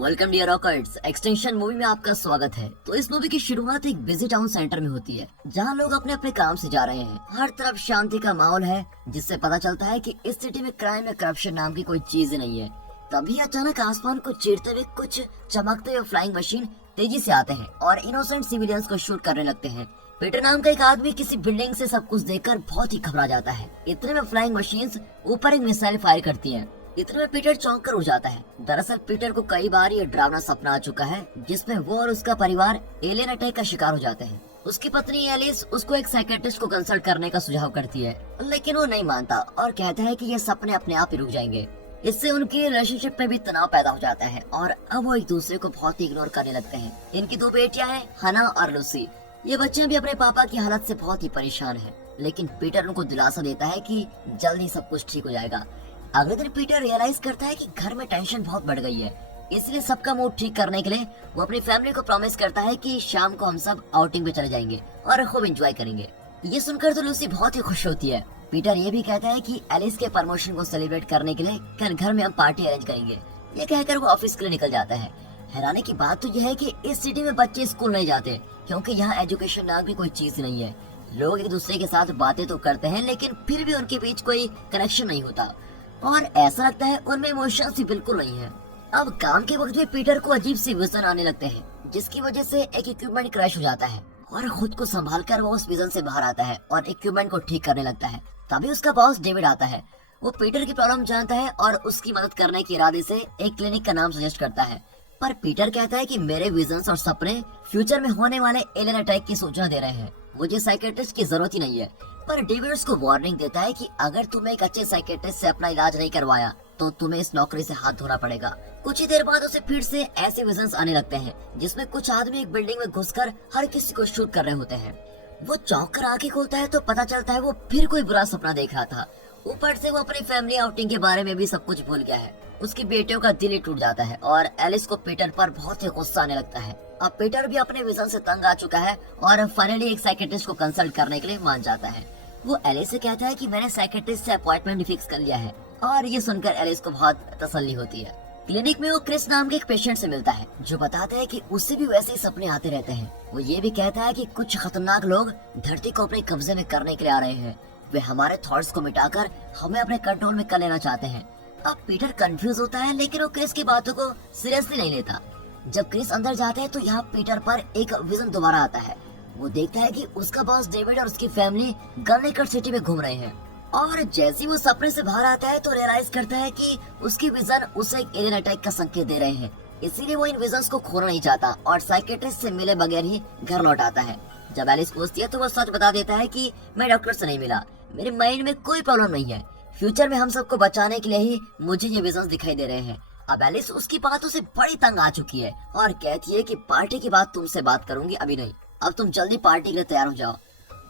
Welcome dear rockers. Extension movie में आपका स्वागत है। तो इस मूवी की शुरुआत एक बिजी टाउन सेंटर में होती है, जहां लोग अपने अपने काम से जा रहे हैं। हर तरफ शांति का माहौल है, जिससे पता चलता है कि इस सिटी में क्राइम या करप्शन नाम की कोई चीज नहीं है। तभी अचानक आसमान को चीरते हुए कुछ चमकते हुए फ्लाइंग मशीन तेजी से आते हैं और इनोसेंट सिविलियंस को शूट करने लगते हैं। पीटर नाम का एक आदमी किसी बिल्डिंग से सब कुछ देखकर बहुत ही घबरा जाता है। इतने में फ्लाइंग मशीन्स ऊपर एक मिसाइल फायर करती हैं। इतने में पीटर चौंक कर उठ जाता है। दरअसल पीटर को कई बार ये डरावना सपना आ चुका है, जिसमें वो और उसका परिवार एलियन अटैक का शिकार हो जाते हैं। उसकी पत्नी एलिस उसको एक साइकियाट्रिस्ट को कंसल्ट करने का सुझाव करती है, लेकिन वो नहीं मानता और कहता है कि ये सपने अपने आप ही रुक जाएंगे। इससे उनकी रिलेशनशिप में भी तनाव पैदा हो जाता है और अब वो एक दूसरे को बहुत ही इग्नोर करने लगते हैं। इनकी दो बेटियां हैं, हना और लूसी। ये बच्चे भी अपने पापा की हालत से बहुत ही परेशान हैं, लेकिन पीटर उनको दिलासा देता है कि जल्द ही सब कुछ ठीक हो जाएगा। अगले दिन पीटर रियलाइज करता है कि घर में टेंशन बहुत बढ़ गई है, इसलिए सबका मूड ठीक करने के लिए वो अपनी फैमिली को प्रॉमिस करता है कि शाम को हम सब आउटिंग पे चले जाएंगे और खूब एंजॉय करेंगे। ये सुनकर तो लूसी बहुत ही खुश होती है। पीटर ये भी कहता है कि एलिस के प्रमोशन को सेलिब्रेट करने के लिए कल घर में हम पार्टी अरेंज करेंगे। ये कहकर वो ऑफिस के लिए निकल जाता है। हैरानी की बात तो यह है कि इस सिटी में बच्चे स्कूल नहीं जाते, क्योंकि यहाँ एजुकेशन नाम की कोई चीज नहीं है। लोग एक दूसरे के साथ बातें तो करते हैं, लेकिन फिर भी उनके बीच कोई कनेक्शन नहीं होता और ऐसा लगता है उनमें इमोशंस भी बिल्कुल नहीं है। अब काम के वक्त में पीटर को अजीब सी विजन आने लगते हैं, जिसकी वजह से एक इक्विपमेंट क्रैश हो जाता है और खुद को संभालकर वो उस विजन से बाहर आता है और इक्विपमेंट को ठीक करने लगता है। तभी उसका बॉस डेविड आता है। वो पीटर की प्रॉब्लम जानता है और उसकी मदद करने के इरादे से एक क्लिनिक का नाम सजेस्ट करता है, पर पीटर कहता है कि मेरे विजन्स और सपने फ्यूचर में होने वाले एलियन अटैक की सूचना दे रहे हैं, मुझे साइकियाट्रिस्ट की जरूरत ही नहीं है। पर डेविड उसको वार्निंग देता है कि अगर तुम एक अच्छे साइकियाट्रिस्ट से अपना इलाज नहीं करवाया तो तुम्हें इस नौकरी से हाथ धोना पड़ेगा। कुछ ही देर बाद उसे फिर से ऐसे विजन्स आने लगते हैं, जिसमें कुछ आदमी एक बिल्डिंग में घुसकर हर किसी को शूट कर रहे होते हैं। वो चौंक कर आंखें खोलता है तो पता चलता है वो फिर कोई बुरा सपना देख रहा था। ऊपर से वो अपनी फैमिली आउटिंग के बारे में भी सब कुछ भूल गया है। उसकी बेटियों का दिल ही टूट जाता है और एलिस को पीटर पर बहुत ही गुस्सा आने लगता है। अब पीटर भी अपने विजन से तंग आ चुका है और फाइनली एक साइकियाट्रिस्ट को कंसल्ट करने के लिए मान जाता है। वो एलिस से कहता है कि मैंने साइकियाट्रिस्ट से अपॉइंटमेंट फिक्स कर लिया है और ये सुनकर एलिस को बहुत तसल्ली होती है। क्लिनिक में वो क्रिस नाम के एक पेशेंट से मिलता है, जो बताता है कि उससे भी वैसे ही सपने आते रहते हैं। वो ये भी कहता है कि कुछ खतरनाक लोग धरती को अपने कब्जे में करने के लिए आ रहे हैं। वे हमारे थॉट्स को मिटाकर हमें अपने कंट्रोल में कर लेना चाहते हैं। अब पीटर कंफ्यूज होता है, लेकिन वो क्रिस की बातों को सीरियसली नहीं लेता। जब क्रिस अंदर जाता है तो यहाँ पीटर पर एक विजन दोबारा आता है। वो देखता है कि उसका बॉस डेविड और उसकी फैमिली गनलेकर सिटी में घूम रहे हैं और जैसे वो सपने से बाहर आता है तो रियलाइज करता है कि उसकी विजन उसे एक एलियन अटैक का संकेत दे रहे हैं। इसीलिए वो इन विजन्स को खोना नहीं चाहता और साइकियाट्रिस्ट से मिले बगैर ही घर लौट आता है। जब एलिस पूछती है तो वो सच बता देता है कि मैं डॉक्टर से नहीं मिला, मेरे माइंड में कोई प्रॉब्लम नहीं है, फ्यूचर में हम सबको बचाने के लिए ही मुझे ये विजन्स दिखाई दे रहे हैं। अब एलिस उसकी बातों से बड़ी तंग आ चुकी है और कहती है कि पार्टी की बात तुमसे बात करूंगी, अभी नहीं, अब तुम जल्दी पार्टी के लिए तैयार हो जाओ।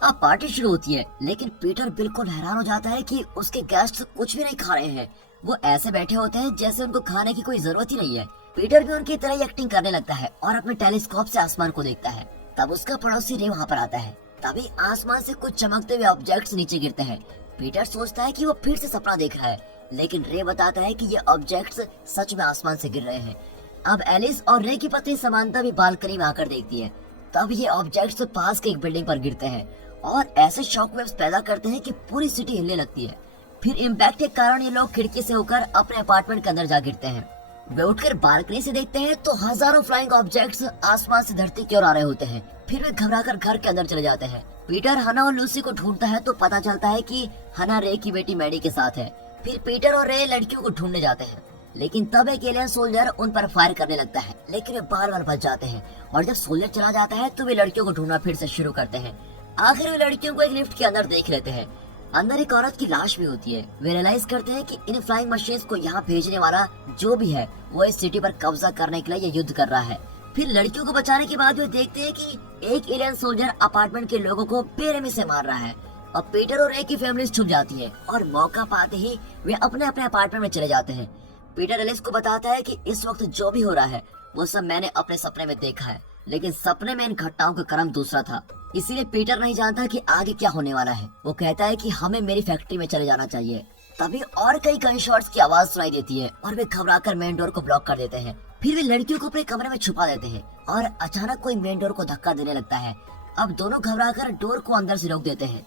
अब पार्टी शुरू होती है, लेकिन पीटर बिल्कुल हैरान हो जाता है कि उसके गेस्ट कुछ भी नहीं खा रहे हैं। वो ऐसे बैठे होते हैं जैसे उनको खाने की कोई जरूरत ही नहीं है। पीटर भी उनकी तरह एक्टिंग करने लगता है और अपने टेलीस्कोप से आसमान को देखता है। तब उसका पड़ोसी रे वहाँ पर आता है। तभी आसमान से कुछ चमकते हुए ऑब्जेक्ट्स नीचे गिरते हैं। पीटर सोचता है कि वो फिर से सपना देख रहा है, लेकिन रे बताता है कि ये ऑब्जेक्ट्स सच में आसमान से गिर रहे हैं। अब एलिस और रे की पत्नी समांता भी बालकनी में आकर देखती है। तब ये ऑब्जेक्ट्स पास के एक बिल्डिंग पर गिरते हैं और ऐसे शॉक वेव्स पैदा करते हैं कि पूरी सिटी हिलने लगती है। फिर इम्पैक्ट के कारण ये लोग खिड़की से होकर अपने अपार्टमेंट के अंदर जा गिरते हैं। वे उठकर बालकनी से देखते हैं तो हजारों फ्लाइंग ऑब्जेक्ट्स आसमान से धरती की ओर आ रहे होते हैं। फिर वे घबराकर घर के अंदर चले जाते हैं। पीटर हना और लूसी को ढूंढता है तो पता चलता है कि हना रे की बेटी मैडी के साथ है। फिर पीटर और रे लड़कियों को ढूंढने जाते हैं, लेकिन तब एक एलियन सोल्जर उन पर फायर करने लगता है, लेकिन वे बार-बार बच जाते हैं और जब सोल्जर चला जाता है तो वे लड़कियों को ढूंढना फिर से शुरू करते हैं। आखिर वे लड़कियों को एक लिफ्ट के अंदर देख लेते हैं। अंदर एक औरत की लाश भी होती है। वे रियलाइज करते हैं कि इन फ्लाइंग मशीन्स को यहाँ भेजने वाला जो भी है वो इस सिटी पर कब्जा करने के लिए ये युद्ध कर रहा है। फिर लड़कियों को बचाने के बाद वे देखते हैं कि एक एलियन सोल्जर अपार्टमेंट के लोगों को बेरहमी से मार रहा है। अब पीटर और रे की फैमिली छुप जाती है और मौका पाते ही वे अपने अपने अपार्टमेंट में चले जाते हैं। पीटर एलिस को बताता है कि इस वक्त जो भी हो रहा है वो सब मैंने अपने सपने में देखा है, लेकिन सपने में इन घटनाओं का क्रम दूसरा था, इसीलिए पीटर नहीं जानता कि आगे क्या होने वाला है। वो कहता है कि हमें मेरी फैक्ट्री में चले जाना चाहिए। तभी और कई गन शॉट्स की आवाज सुनाई देती है और वे घबराकर मेन डोर को ब्लॉक कर देते हैं। फिर वे लड़कियों को अपने कमरे में छुपा देते हैं और अचानक कोई मेन डोर को धक्का देने लगता है। अब दोनों घबराकर डोर को अंदर से रोक देते हैं।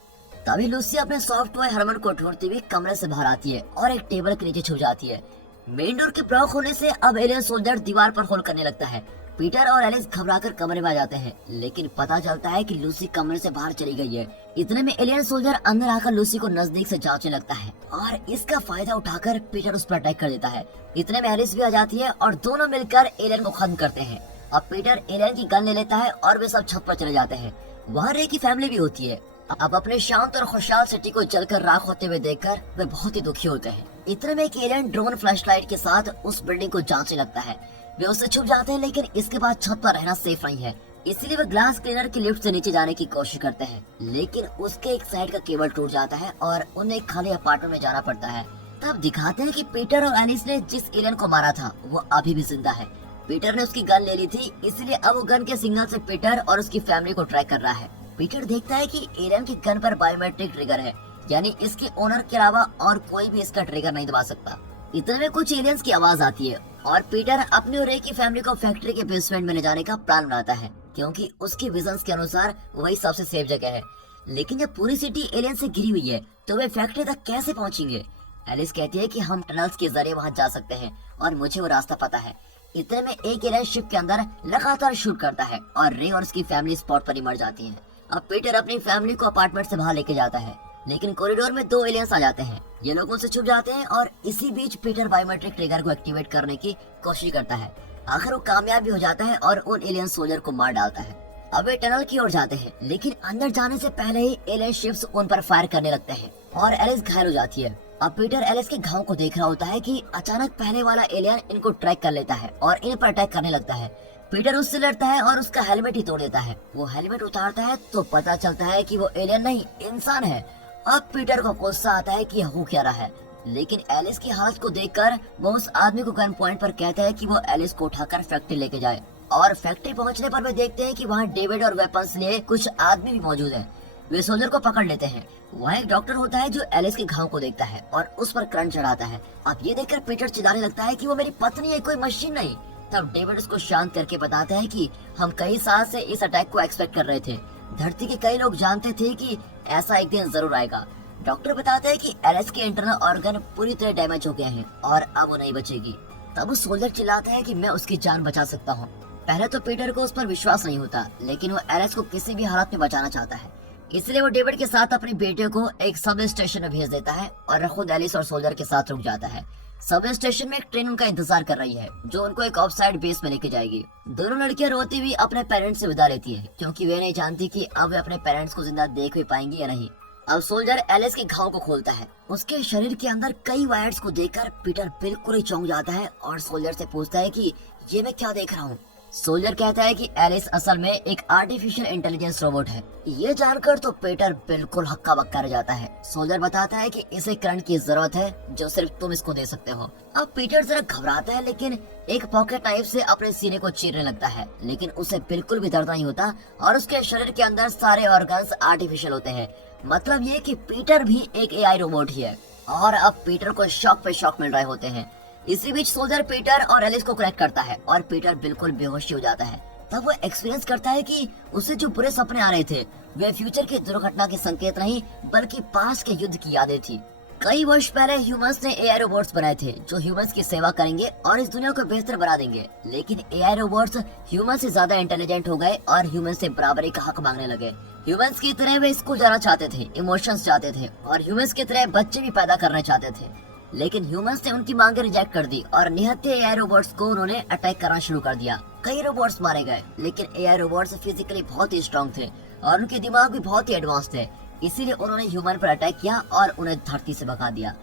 तभी लूसी अपने सॉफ्ट टॉय हरमन को ढूंढती हुई कमरे से बाहर आती है और एक टेबल के नीचे छुप जाती है। मेन डोर के ब्लॉक होने से अब एलियन सोल्जर दीवार पर होल करने लगता है। पीटर और एलिस घबराकर कमरे में आ जाते हैं, लेकिन पता चलता है कि लूसी कमरे से बाहर चली गई है। इतने में एलियन सोल्जर अंदर आकर लूसी को नजदीक से जांचने लगता है और इसका फायदा उठाकर पीटर उस पर अटैक कर देता है। इतने में एलिस भी आ जाती है और दोनों मिलकर एलियन को खत्म करते हैं। अब पीटर एलियन की गन ले लेता है और वे सब छत पर चले जाते हैं। वहाँ रे की फैमिली भी होती है। अब अपने शांत और खुशहाल सिटी को जलकर राख होते हुए देखकर वे बहुत ही दुखी होते हैं। इतने में एक एलियन ड्रोन फ्लैशलाइट के साथ उस बिल्डिंग को जांचने लगता है। वे उससे छुप जाते हैं, लेकिन इसके बाद छत पर रहना सेफ नहीं है, इसलिए वे ग्लास क्लीनर की लिफ्ट से नीचे जाने की कोशिश करते हैं। लेकिन उसके एक साइड का केबल टूट जाता है और उन्हें एक खाली अपार्टमेंट में जाना पड़ता है। तब दिखाते हैं कि पीटर और एलिस ने जिस एलियन को मारा था वो अभी भी जिंदा है। पीटर ने उसकी गन ले ली थी, इसलिए अब वो गन के सिग्नल से पीटर और उसकी फैमिली को ट्रैक कर रहा है। पीटर देखता है कि एलियन की गन पर बायोमेट्रिक ट्रिगर है, यानी इसके ओनर के अलावा और कोई भी इसका ट्रिगर नहीं दबा सकता। इतने में कुछ एलियंस की आवाज आती है और पीटर अपनी और रे की फैमिली को फैक्ट्री के बेसमेंट में ले जाने का प्लान बनाता है, क्योंकि उसके विजन्स के अनुसार वही सबसे सेफ जगह है। लेकिन जब पूरी सिटी एलियन से घिरी हुई है तो वे फैक्ट्री तक कैसे पहुंचेंगे? एलिस कहती है कि हम टनल्स के जरिए वहां जा सकते हैं और मुझे वो रास्ता पता है। इतने में एक एलियन शिप के अंदर लगातार शूट करता है और रे और उसकी फैमिली स्पॉट पर ही मर जाती है। अब पीटर अपनी फैमिली को अपार्टमेंट से बाहर लेके जाता है, लेकिन कॉरिडोर में दो एलियंस आ जाते हैं। ये लोग उनसे छुप जाते हैं और इसी बीच पीटर बायोमेट्रिक ट्रिगर को एक्टिवेट करने की कोशिश करता है। आखिर वो कामयाब भी हो जाता है और उन एलियन सोल्जर को मार डालता है। अब वे टनल की ओर जाते हैं, लेकिन अंदर जाने से पहले ही एलियन शिप्स उन पर फायर करने लगते हैं और एलिस घायल हो जाती है। अब पीटर एलिस के घाव को देख रहा होता है कि अचानक पहले वाला एलियन इनको ट्रैक कर लेता है और इन पर अटैक करने लगता है। पीटर उससे लड़ता है और उसका हेलमेट ही तोड़ देता है। वो हेलमेट उतारता है तो पता चलता है कि वो एलियन नहीं इंसान है। अब पीटर को गुस्सा आता है कि हो क्या रहा है, लेकिन एलिस की हालत को देखकर वो उस आदमी को गन पॉइंट पर कहता है कि वो एलिस को उठाकर फैक्ट्री लेके जाए। और फैक्ट्री पहुंचने पर वे देखते हैं कि वहाँ डेविड और वेपन्स लिए कुछ आदमी भी मौजूद हैं। वे सोल्जर को पकड़ लेते हैं। वहाँ एक डॉक्टर होता है जो एलिस के घाव को देखता है और उस पर करंट चढ़ाता है। अब ये देखकर पीटर चिल्लाने लगता है कि वो मेरी पत्नी है, कोई मशीन नहीं। तब डेविड उसको शांत करके बताता है कि हम कई साल से इस अटैक को एक्सपेक्ट कर रहे थे। धरती के कई लोग जानते थे कि ऐसा एक दिन जरूर आएगा। डॉक्टर बताता है कि एलिस के इंटरनल ऑर्गन पूरी तरह डैमेज हो गए हैं और अब वो नहीं बचेगी। तब वो सोल्जर चिल्लाता है कि मैं उसकी जान बचा सकता हूँ। पहले तो पीटर को उस पर विश्वास नहीं होता, लेकिन वो एलिस को किसी भी हालत में बचाना चाहता है, इसलिए वो डेविड के साथ अपने बेटे को एक सबवे स्टेशन में भेज देता है और खुद एलिस और सोल्जर के साथ रुक जाता है। सबवे स्टेशन में एक ट्रेन उनका इंतजार कर रही है जो उनको एक ऑफसाइड बेस में लेके जाएगी। दोनों लड़कियां रोती हुई अपने पेरेंट्स से विदा लेती है, क्योंकि वे नहीं जानती कि अब वे अपने पेरेंट्स को जिंदा देख भी पाएंगी या नहीं। अब सोल्जर एलिस के घाव को खोलता है। उसके शरीर के अंदर कई वायर्स को देखकर पीटर बिल्कुल ही चौंक जाता है और सोल्जर से पूछता है कि ये मैं क्या देख रहा हूँ। सोल्जर कहता है कि एलिस असल में एक आर्टिफिशियल इंटेलिजेंस रोबोट है। ये जानकर तो पीटर बिल्कुल हक्का बक्का रह जाता है। सोल्जर बताता है कि इसे करंट की जरूरत है जो सिर्फ तुम इसको दे सकते हो। अब पीटर जरा घबराता है, लेकिन एक पॉकेट नाइफ से अपने सीने को चीरने लगता है, लेकिन उसे बिल्कुल भी दर्द नहीं होता और उसके शरीर के अंदर सारे ऑर्गन्स आर्टिफिशियल होते हैं। मतलब ये कि पीटर भी एक एआई रोबोट ही है और अब पीटर को शॉक पे शॉक मिल रहे होते हैं। इसी बीच सोल्जर पीटर और एलिस को कनेक्ट करता है और पीटर बिल्कुल बेहोश हो जाता है। तब वो एक्सपीरियंस करता है कि उसे जो बुरे सपने आ रहे थे वे फ्यूचर की दुर्घटना के संकेत नहीं बल्कि पास्ट के युद्ध की यादें थी। कई वर्ष पहले ह्यूमंस ने एआई रोबोट्स बनाए थे जो ह्यूमंस की सेवा करेंगे और इस दुनिया को बेहतर बना देंगे, लेकिन एआई रोबोट्स ह्यूमंस से ज्यादा इंटेलिजेंट हो गए और ह्यूमंस से बराबरी का हक मांगने लगे। ह्यूमंस की तरह वे स्कूल जाना चाहते थे, इमोशंस चाहते थे और ह्यूमंस की तरह बच्चे भी पैदा करना चाहते थे, लेकिन ह्यूमंस ने उनकी मांगे रिजेक्ट कर दी और निहत्थे एआई रोबोट्स को उन्होंने अटैक करना शुरू कर दिया। कई रोबोट्स मारे गए, लेकिन एआई रोबोट्स फिजिकली बहुत ही स्ट्रॉन्ग थे और उनके दिमाग भी बहुत ही एडवांस थे, इसीलिए उन्होंने ह्यूमन पर अटैक किया और उन्हें धरती से भगा दिया।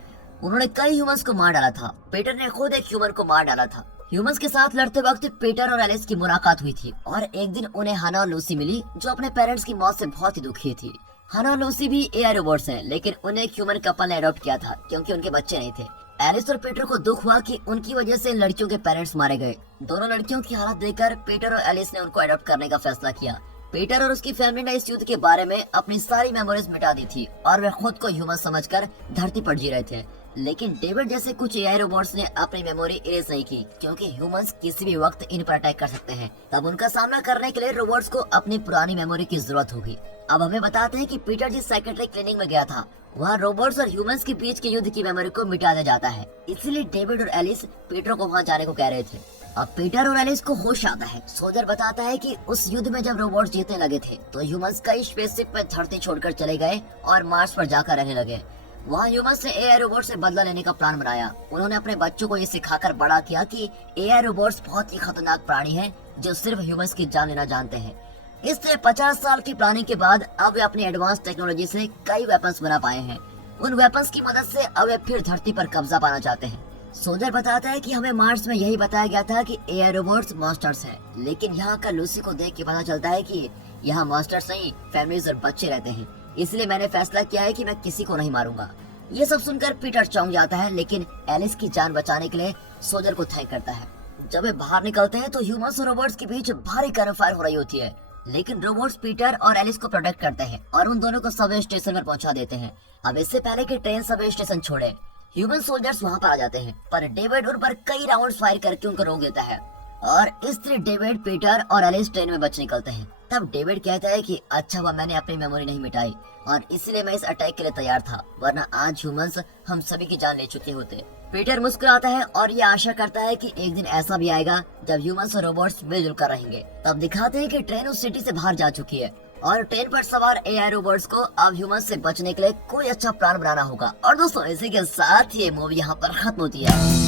उन्होंने कई ह्यूमंस को मार डाला था। पीटर ने खुद एक ह्यूमन को मार डाला था। ह्यूमंस के साथ लड़ते वक्त पीटर और एलिस की मुलाकात हुई थी और एक दिन उन्हें हना और लूसी मिली जो अपने पेरेंट्स की मौत से बहुत ही दुखी थी। हना और लूसी भी एआई रोबोट्स हैं, लेकिन उन्हें एक ह्यूमन कपल ने अडॉप्ट किया था क्योंकि उनके बच्चे नहीं थे। एलिस और पीटर को दुख हुआ कि उनकी वजह से लड़कियों के पेरेंट्स मारे गए। दोनों लड़कियों की हालत देखकर पीटर और एलिस ने उनको अडॉप्ट करने का फैसला किया। पीटर और उसकी फैमिली ने इस युद्ध के बारे में अपनी सारी मेमोरीज मिटा दी थी और वे खुद को ह्यूमन समझकर धरती पर जी रहे थे। लेकिन डेविड जैसे कुछ एआई रोबोट्स ने अपनी मेमोरी इरेज नहीं की, क्योंकि ह्यूमंस किसी भी वक्त इन पर अटैक कर सकते हैं। तब उनका सामना करने के लिए रोबोट्स को अपनी पुरानी मेमोरी की जरूरत होगी। अब हमें बताते हैं कि पीटर जिस साइकेट्रिक क्लिनिक में गया था, वहाँ रोबोट्स और ह्यूमंस के बीच के युद्ध की मेमोरी को मिटा दिया जाता है। इसीलिए डेविड और एलिस पीटर को वहाँ जाने को कह रहे थे। अब पीटर और एलिस को होश आता है। सोल्जर बताता है कि उस युद्ध में जब रोबोट्स जीतने लगे थे तो ह्यूमंस कई स्पेसशिप में धरती छोड़कर चले गए और मार्स पर जाकर रहने लगे। वहाँ ह्यूमंस ने एआई रोबोट से बदला लेने का प्लान बनाया। उन्होंने अपने बच्चों को ये सिखाकर बड़ा किया कि एआई रोबोट्स बहुत ही खतरनाक प्राणी हैं जो सिर्फ ह्यूमंस की जान लेना जानते हैं। इसलिए 50 साल की प्लानिंग के बाद अब वे अपनी एडवांस टेक्नोलॉजी से कई वेपन्स बना पाए हैं। उन वेपन्स की मदद से अब वे फिर धरती पर कब्जा पाना चाहते हैं। सोल्जर बताता है कि हमें मार्स में यही बताया गया था कि एआई रोबोट्स मॉन्स्टर्स हैं, लेकिन यहाँ का लूसी को देख के पता चलता है कि यहाँ मॉन्स्टर्स नहीं, फैमिलीज और बच्चे रहते हैं। इसलिए मैंने फैसला किया है कि मैं किसी को नहीं मारूंगा। ये सब सुनकर पीटर चौंक जाता है, लेकिन एलिस की जान बचाने के लिए सोल्जर को थैंक करता है। जब वे बाहर निकलते हैं तो ह्यूमंस और रोबोट्स के बीच भारी गन फायर हो रही होती है, लेकिन रोबोट्स पीटर और एलिस को प्रोटेक्ट करते हैं और उन दोनों को सबवे स्टेशन पर पहुंचा देते हैं। अब इससे पहले कि ट्रेन सबवे स्टेशन छोड़े, ह्यूमन सोल्जर्स वहां पर आ जाते हैं, पर डेविड उन पर कई राउंड्स फायर करके उनको रोक देता है और इस तरह डेविड, पीटर और एलिस ट्रेन में बच निकलते हैं। तब डेविड कहता है कि अच्छा हुआ मैंने अपनी मेमोरी नहीं मिटाई और इसलिए मैं इस अटैक के लिए तैयार था, वरना आज ह्यूमंस हम सभी की जान ले चुके होते। पीटर मुस्कुराता है और ये आशा करता है कि एक दिन ऐसा भी आएगा जब ह्यूमंस और रोबोट्स मिलजुल कर रहेंगे। तब दिखाते हैं कि ट्रेन उस सिटी से बाहर जा चुकी है और ट्रेन पर सवार एआई रोबोट्स को अब ह्यूमंस से बचने के लिए कोई अच्छा प्लान बनाना होगा। और दोस्तों, इसी के साथ ये मूवी यहाँ पर खत्म होती है।